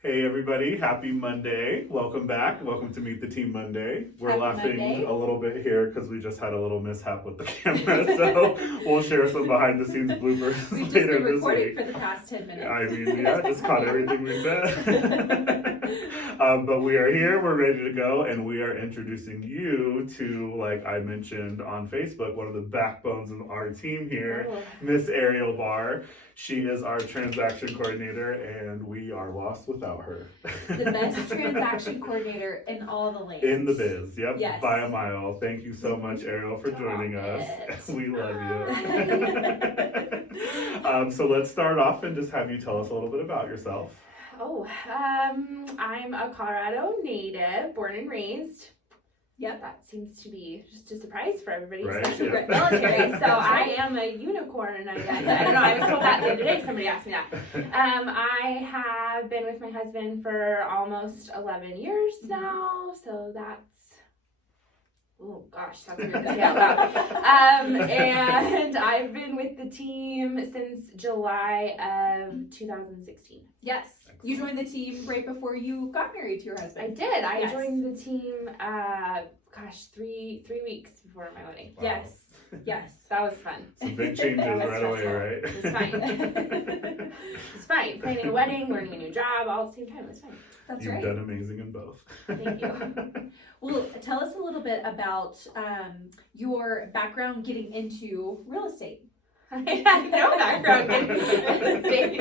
Hey everybody, happy Monday. Welcome back. Welcome to Meet the Team Monday. We're Happy laughing Monday. a little bit here because we just had a little mishap with the camera, so we'll share some behind the scenes bloopers We've just later been this recording week. for the past 10 minutes. I mean, yeah, just caught everything we said. But we are here, we're ready to go, and we are introducing you to, like I mentioned on Facebook, one of the backbones of our team here, Miss Aeriel Barr. She is our transaction coordinator, and we are lost without her. The best transaction coordinator in all the land. In the biz, yep, Yes. by a mile. Thank you so much, Aeriel, for joining us. We love you. So let's start off and just have you tell us a little bit about yourself. I'm a Colorado native, born and raised. Yep. That seems to be just a surprise for everybody, Right, especially yeah. military. So I am a unicorn. I don't know. I was told that the other day. Somebody asked me that. I have been with my husband for almost 11 years now. So that's, oh gosh, that's weird to say out loud. And I've been with the team since July of 2016. Yes. You joined the team right before you got married to your I husband. did. I Yes. joined the team, 3 weeks before my wedding. Wow. Yes. Yes. That was fun. Some big changes That was right away, stressful. right? It was fine. It's fine. Planning a wedding, learning a new job, all at the same time. It was fine. That's You've right. done amazing in both. Thank you. Well, tell us a little bit about your background getting into real estate. I had no background in real estate.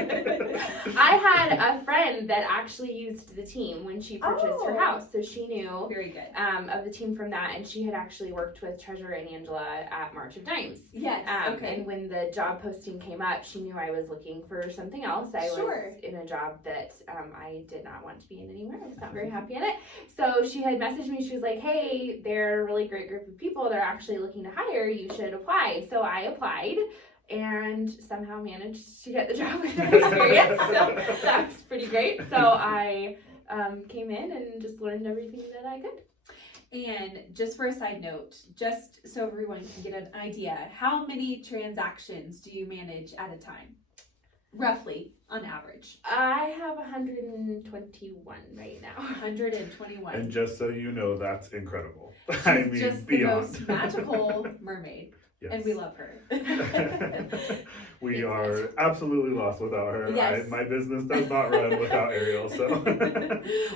I had a friend that actually used the team when she purchased her Oh. house, so she knew Very good. of the team from that, and she had actually worked with Treasurer and Angela at March of Dimes. Yes. Okay. And when the job posting came up, she knew I was looking for something else. I Sure. was in a job that I did not want to be in anymore. I was not very happy in it. So she had messaged me. She was like, hey, they're a really great group of people. They're actually looking to hire. You should apply. So I applied and somehow managed to get the job with no experience. So that was pretty great. So I came in and just learned everything that I could. And just for a side note, just so everyone can get an idea, how many transactions do you manage at a time? Roughly, on average. I have 121 right now. 121. And just so you know, that's incredible. She's I mean, just beyond. the most magical mermaid. Yes. And we love her. We are absolutely lost without her. Yes. My business does not run without Aeriel, so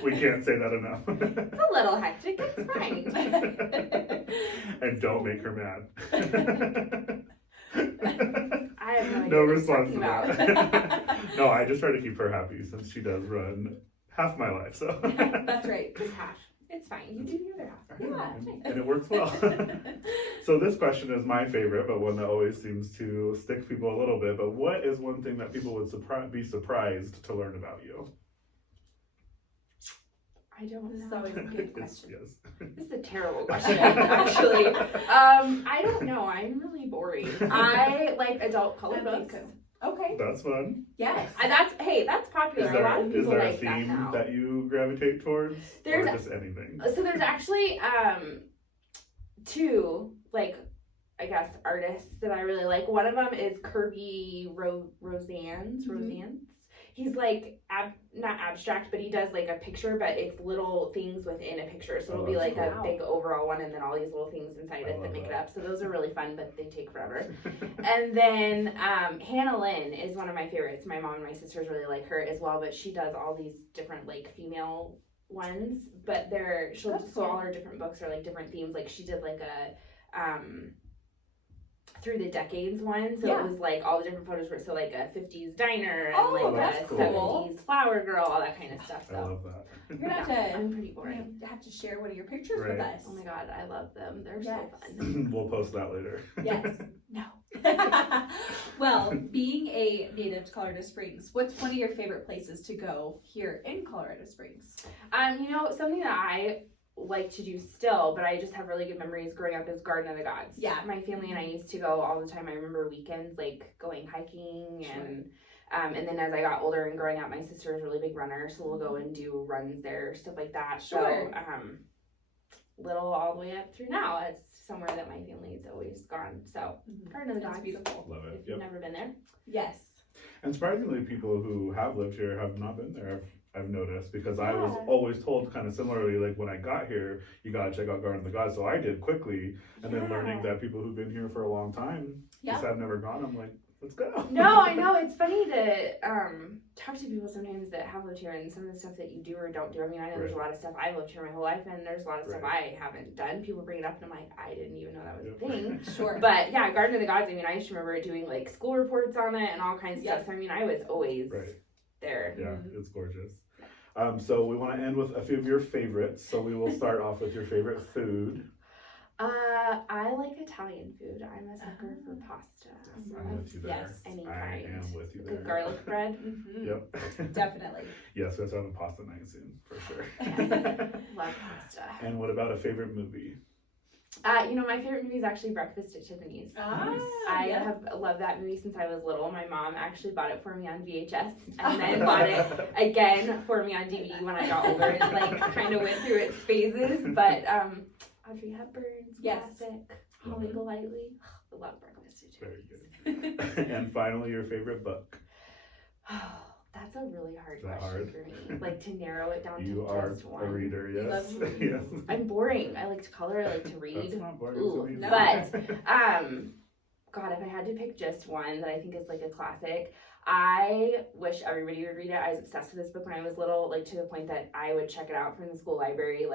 we can't say that enough. It's a little hectic. It's fine. And don't make her mad. I have no idea No what you're response talking to about. that. No, I just try to keep her happy since she does run half my life, so. That's right. Just half. It's fine. You do the other half. Yeah. And it works well. So this question is my favorite, but one that always seems to stick people a little bit. But what is one thing that people would be surprised to learn about you? I don't This is know. always a good question. Yes. This is a terrible question, actually. I don't know. I'm really boring. I like adult I colored think books. so. Okay. That's fun. Yes. That's popular. Is A lot of there people a like that theme now. that you gravitate towards? There's or just anything? So there's actually two, like, I guess, artists that I really like. One of them is Kirby Rosan's. He's like not abstract, but he does like a picture, but it's little things within a picture. So it'll be that's like cool. a big overall one, and then all these little things inside I it love that make it that. up. So those are really fun, but they take forever. And then Hannah Lynn is one of my favorites. My mom and my sisters really like her as well, but she does all these different like female ones, but she'll That's just so all cool. her different books are like different themes. Like she did like a through the decades one, so Yeah. it was like all the different photos were so like a 50s diner and Oh, like that's a cool. 70s flower girl, all that kind of stuff. I So love that. You're gonna have yeah, to. I'm pretty We're boring. gonna have to share one of your pictures with Right. us. Oh my god, I love them. They're Yes. so fun. We'll post that later. Yes. No. Well, being a native to Colorado Springs, what's one of your favorite places to go here in Colorado Springs? Something that I like to do still, but I just have really good memories growing up is Garden of the Gods. Yeah. My family and I used to go all the time. I remember weekends like going hiking and then as I got older and growing up, my sister is a really big runner, so we'll go and do runs there, stuff like that. Sure. So little all the way up through now, it's somewhere that my family's always gone. So Garden of the That's Gods. beautiful. Love it. If you've never been there. Yes. And surprisingly, people who have lived here have not been there. I've noticed, because I was Yeah. always told kind of similarly, like when I got here, you gotta check out Garden of the Gods. So I did quickly, and then learning Yeah. that people who've been here for a long time just have never gone. I'm like, let's go. No, I know. It's funny to talk to people sometimes that have lived here and some of the stuff that you do or don't do. I mean, I know there's a lot of stuff I've lived here my whole life, and there's a lot of stuff I haven't done. People bring it up, and I'm like, I didn't even know that was a thing. Sure. But yeah, Garden of the Gods, I mean, I just remember doing like school reports on it and all kinds of stuff. So I mean, I was always there. Yeah, it's gorgeous. So we want to end with a few of your favorites. So we will start off with your favorite food. I like Italian food. I'm a sucker for pasta. I'm with you there. Yes. Any I kind. am with you there. Good garlic bread. Mhm. Yep. Definitely. Yes, let's have a pasta night soon, for sure. Love pasta. And what about a favorite movie? My favorite movie is actually Breakfast at Tiffany's. I have loved that movie since I was little. My mom actually bought it for me on VHS and then bought it again for me on DVD when I got older. It kind of went through its phases, but Audrey Hepburn's classic. Holly Golightly. I love Breakfast at Tiffany's. Very good. And finally, your favorite book? Oh, that's a really hard Is that question for me. To narrow it down You to are just one. a reader, You yes. love to read. Yes. I'm boring. I like to color. I like to read. That's not boring. Ooh, It's amazing. but God, if I had to pick just one that I think is like a classic, I wish everybody would read it. I was obsessed with this book when I was little, to the point that I would check it out from the school library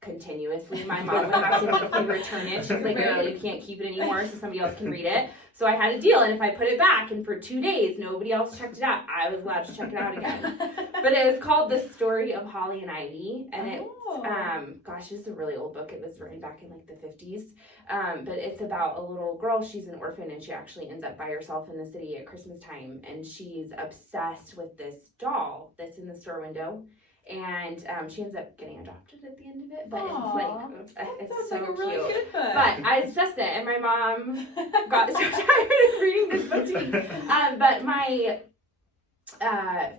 continuously. My mom would have to make me return it. She's like, "Girl, you can't keep it anymore, so somebody else can read it." So I had a deal, and if I put it back and for 2 days nobody else checked it out, I was allowed to check it out again. But it was called The Story of Holly and Ivy, and it's it's a really old book. It was written back in the 50s. But it's about a little girl. She's an orphan, and she actually ends up by herself in the city at Christmas time, and she's obsessed with this doll that's in the store window. And she ends up getting adopted at the end of it, but it's so like a really cute. good book. But I obsessed it, and my mom got so tired of reading this book to me. But my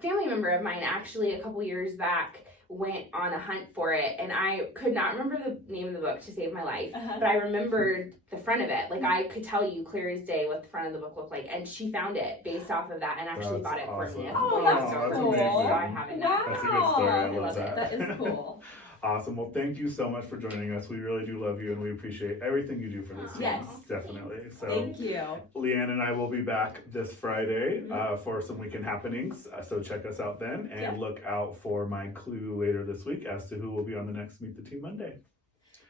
family member of mine actually a couple years back went on a hunt for it, and I could not remember the name of the book to save my life, but I remembered the front of it. I could tell you clear as day what the front of the book looked like, and she found it based off of that and actually bought it for me a couple years that's ago. cool. So I have it now. That's a good story. I Wow. love that. That is cool. Awesome. Well, thank you so much for joining us. We really do love you, and we appreciate everything you do for this team. Yes. Definitely. So, Thank you. Leanne and I will be back this Friday for some weekend happenings. So check us out then, and look out for my clue later this week as to who will be on the next Meet the Team Monday.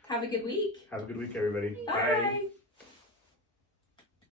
Have a good week. Have a good week, everybody. Bye.